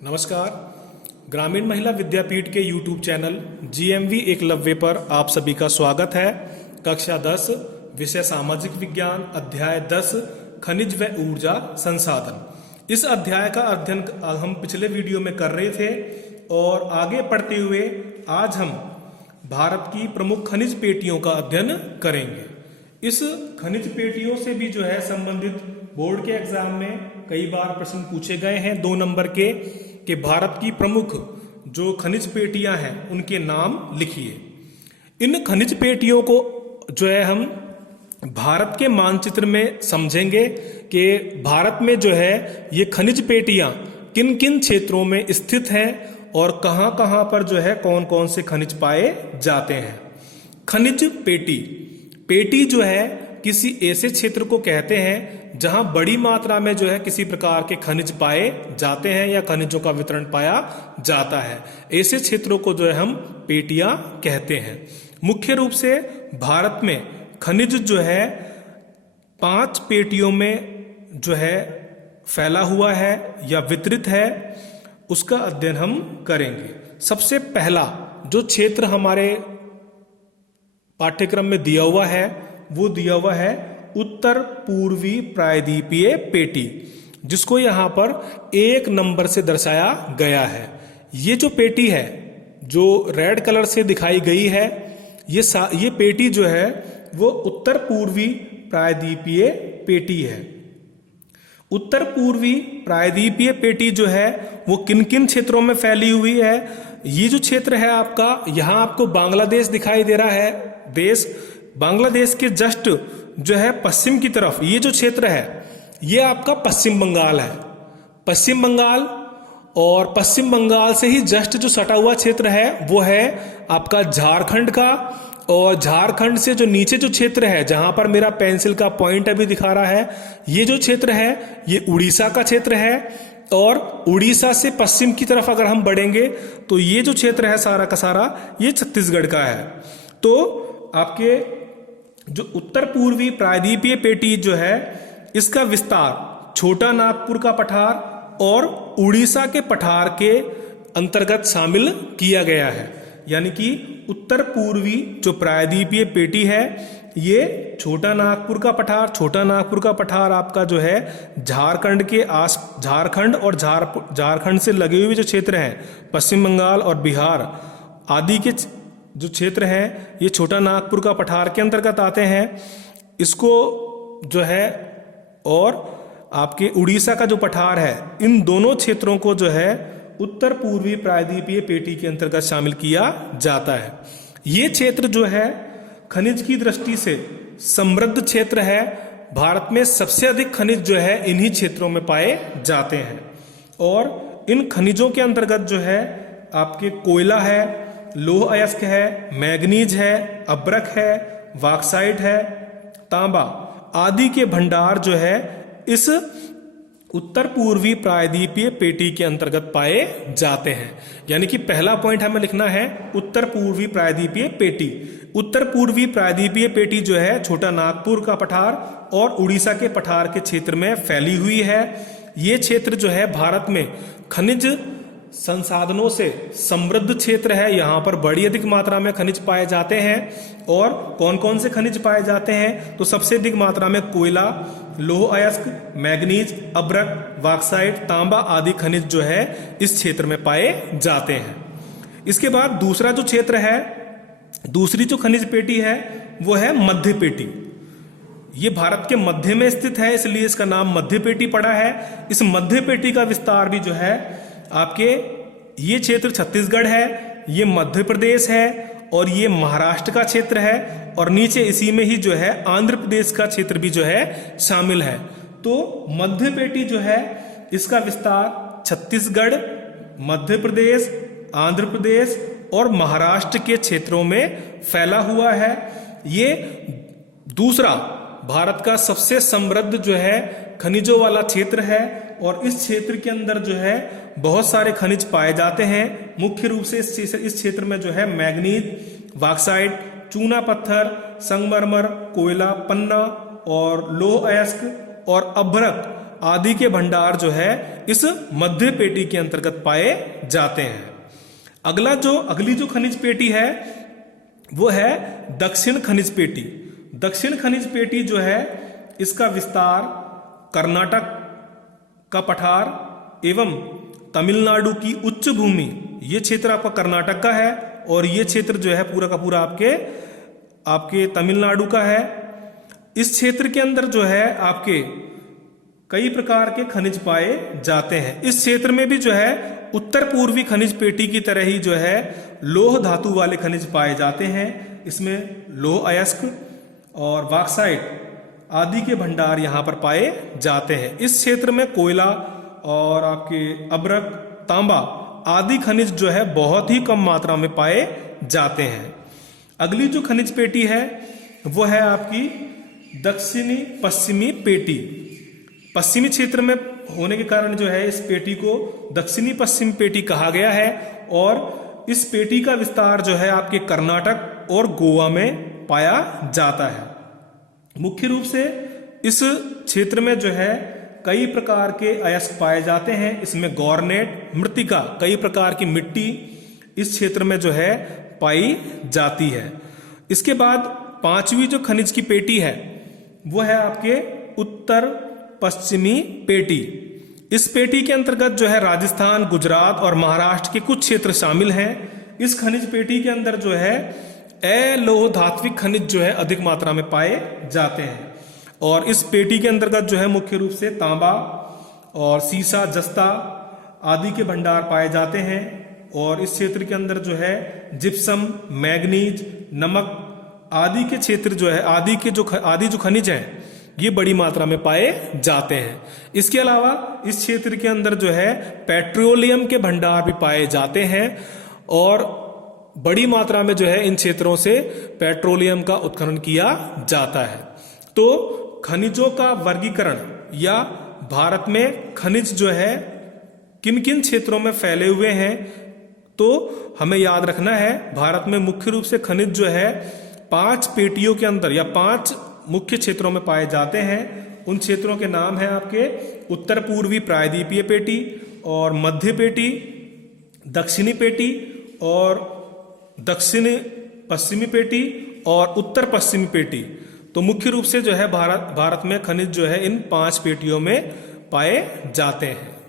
नमस्कार। ग्रामीण महिला विद्यापीठ के YouTube चैनल GMV एकलव्य पर आप सभी का स्वागत है। कक्षा 10 विषय सामाजिक विज्ञान अध्याय 10 खनिज व ऊर्जा संसाधन। इस अध्याय का अध्ययन हम पिछले वीडियो में कर रहे थे और आगे पढ़ते हुए आज हम भारत की प्रमुख खनिज पेटियों का अध्ययन करेंगे। इस खनिज पेटियों से भी जो है संबंधित बोर्ड के एग्जाम में कई बार प्रश्न पूछे गए हैं 2 नंबर के कि भारत की प्रमुख जो खनिज पेटियां हैं उनके नाम लिखिए। इन खनिज पेटियों को जो है हम भारत के मानचित्र में समझेंगे कि भारत में जो है ये खनिज पेटियां किन किन क्षेत्रों में स्थित हैं और कहां कहां पर जो है कौन कौन से खनिज पाए जाते हैं। खनिज पेटी जो है किसी ऐसे क्षेत्र को कहते हैं जहां बड़ी मात्रा में जो है किसी प्रकार के खनिज पाए जाते हैं या खनिजों का वितरण पाया जाता है। ऐसे क्षेत्रों को जो है हम पेटियां कहते हैं। मुख्य रूप से भारत में खनिज जो है 5 पेटियों में जो है फैला हुआ है या वितरित है, उसका अध्ययन हम करेंगे। सबसे पहला जो क्षेत्र हमारे पाठ्यक्रम में दिया हुआ है वो दिया हुआ है उत्तर पूर्वी प्रायद्वीपीय पेटी, जिसको यहां पर 1 नंबर से दर्शाया गया है। ये जो पेटी है जो रेड कलर से दिखाई गई है, ये पेटी जो है वो उत्तर पूर्वी प्रायद्वीपीय पेटी है। उत्तर पूर्वी प्रायद्वीपीय पेटी जो है वो किन किन क्षेत्रों में फैली हुई है। ये जो क्षेत्र है आपका, यहां आपको बांग्लादेश दिखाई दे रहा है। बांग्लादेश के जस्ट जो है पश्चिम की तरफ ये जो क्षेत्र है ये आपका पश्चिम बंगाल है। पश्चिम बंगाल और पश्चिम बंगाल से ही जस्ट जो सटा हुआ क्षेत्र है वो है आपका झारखंड का। और झारखंड से जो नीचे जो क्षेत्र है जहां पर मेरा पेंसिल का पॉइंट अभी दिखा रहा है, ये जो क्षेत्र है ये उड़ीसा का क्षेत्र है। और उड़ीसा से पश्चिम की तरफ अगर हम बढ़ेंगे तो ये जो क्षेत्र है सारा का सारा ये छत्तीसगढ़ का है। तो आपके जो उत्तर पूर्वी प्रायद्वीपीय पेटी जो है इसका विस्तार छोटा नागपुर का पठार और उड़ीसा के पठार के अंतर्गत शामिल किया गया है। यानी कि उत्तर पूर्वी जो प्रायद्वीपीय पेटी है ये छोटा नागपुर का पठार आपका जो है झारखंड और झारखंड से लगे हुए जो क्षेत्र हैं पश्चिम बंगाल और बिहार आदि के जो क्षेत्र हैं ये छोटा नागपुर का पठार के अंतर्गत आते हैं। इसको जो है और आपके उड़ीसा का जो पठार है, इन दोनों क्षेत्रों को जो है उत्तर पूर्वी प्रायद्वीपीय पेटी के अंतर्गत शामिल किया जाता है। ये क्षेत्र जो है खनिज की दृष्टि से समृद्ध क्षेत्र है। भारत में सबसे अधिक खनिज जो है इन्हीं क्षेत्रों में पाए जाते हैं। और इन खनिजों के अंतर्गत जो है आपके कोयला है, लौह अयस्क है, मैग्नीज है, अब्रक है, बॉक्साइट है, तांबा आदि के भंडार जो है इस उत्तर पूर्वी प्रायद्वीपीय पेटी के अंतर्गत पाए जाते हैं। यानी कि पहला पॉइंट हमें लिखना है उत्तर पूर्वी प्रायद्वीपीय पेटी। उत्तर पूर्वी प्रायद्वीपीय पेटी जो है छोटा नागपुर का पठार और उड़ीसा के पठार के क्षेत्र में फैली हुई है। ये क्षेत्र जो है भारत में खनिज संसाधनों से समृद्ध क्षेत्र है। यहाँ पर बड़ी अधिक मात्रा में खनिज पाए जाते हैं। और कौन कौन से खनिज पाए जाते हैं तो सबसे अधिक मात्रा में कोयला, लौह अयस्क, मैग्नीज, अब्रक, बॉक्साइट, तांबा आदि खनिज जो है इस क्षेत्र में पाए जाते हैं। इसके बाद दूसरा जो क्षेत्र है, दूसरी जो खनिज पेटी है वो है मध्य पेटी। ये भारत के मध्य में स्थित है, इसलिए इसका नाम मध्य पेटी पड़ा है। इस मध्य पेटी का विस्तार भी जो है आपके ये क्षेत्र छत्तीसगढ़ है, ये मध्य प्रदेश है और ये महाराष्ट्र का क्षेत्र है। और नीचे इसी में ही जो है आंध्र प्रदेश का क्षेत्र भी जो है शामिल है। तो मध्य पेटी जो है इसका विस्तार छत्तीसगढ़, मध्य प्रदेश, आंध्र प्रदेश और महाराष्ट्र के क्षेत्रों में फैला हुआ है। ये दूसरा भारत का सबसे समृद्ध जो है खनिजों वाला क्षेत्र है। और इस क्षेत्र के अंदर जो है बहुत सारे खनिज पाए जाते हैं। मुख्य रूप से इस क्षेत्र में जो है मैग्नीज, बॉक्साइट, चूना पत्थर, संगमरमर, कोयला, पन्ना और लौह अयस्क और अभ्रक आदि के भंडार जो है इस मध्य पेटी के अंतर्गत पाए जाते हैं। अगली जो खनिज पेटी है वो है दक्षिण खनिज पेटी। दक्षिण खनिज पेटी जो है इसका विस्तार कर्नाटक का पठार एवं तमिलनाडु की उच्च भूमि, ये क्षेत्र आपका कर्नाटक का है और ये क्षेत्र जो है पूरा का पूरा आपके तमिलनाडु का है। इस क्षेत्र के अंदर जो है आपके कई प्रकार के खनिज पाए जाते हैं। इस क्षेत्र में भी जो है उत्तर पूर्वी खनिज पेटी की तरह ही जो है लौह धातु वाले खनिज पाए जाते हैं। इसमें लौह अयस्क और बॉक्साइट आदि के भंडार यहाँ पर पाए जाते हैं। इस क्षेत्र में कोयला और आपके अब्रक, तांबा आदि खनिज जो है बहुत ही कम मात्रा में पाए जाते हैं। अगली जो खनिज पेटी है वो है आपकी दक्षिणी पश्चिमी पेटी। पश्चिमी क्षेत्र में होने के कारण जो है इस पेटी को दक्षिणी पश्चिमी पेटी कहा गया है और इस पेटी का विस्तार जो है आपके कर्नाटक और गोवा में पाया जाता है। मुख्य रूप से इस क्षेत्र में जो है कई प्रकार के अयस्क पाए जाते हैं। इसमें गॉर्नेट, मृत्तिका, कई प्रकार की मिट्टी इस क्षेत्र में जो है पाई जाती है। इसके बाद पांचवी जो खनिज की पेटी है वो है आपके उत्तर पश्चिमी पेटी। इस पेटी के अंतर्गत जो है राजस्थान, गुजरात और महाराष्ट्र के कुछ क्षेत्र शामिल हैं। इस खनिज पेटी के अंदर जो है अलोह धात्विक खनिज जो है अधिक मात्रा में पाए जाते हैं और इस पेटी के अंतर्गत जो है मुख्य रूप से तांबा और सीसा, जस्ता आदि के भंडार पाए जाते हैं और इस क्षेत्र के अंदर जो है जिप्सम, मैग्नीज, नमक आदि के क्षेत्र जो है आदि जो खनिज हैं ये बड़ी मात्रा में पाए जाते हैं। इसके अलावा इस क्षेत्र के अंदर जो है पेट्रोलियम के भंडार भी पाए जाते हैं और बड़ी मात्रा में जो है इन क्षेत्रों से पेट्रोलियम का उत्खनन किया जाता है। तो खनिजों का वर्गीकरण या भारत में खनिज जो है किन किन क्षेत्रों में फैले हुए हैं तो हमें याद रखना है। भारत में मुख्य रूप से खनिज जो है 5 पेटियों के अंदर या 5 मुख्य क्षेत्रों में पाए जाते हैं। उन क्षेत्रों के नाम हैं आपके उत्तर पूर्वी प्रायद्वीपीय पेटी और मध्य पेटी, दक्षिणी पेटी और दक्षिणी पश्चिमी पेटी और उत्तर पश्चिमी पेटी। तो मुख्य रूप से जो है भारत में खनिज जो है इन 5 पेटियों में पाए जाते हैं।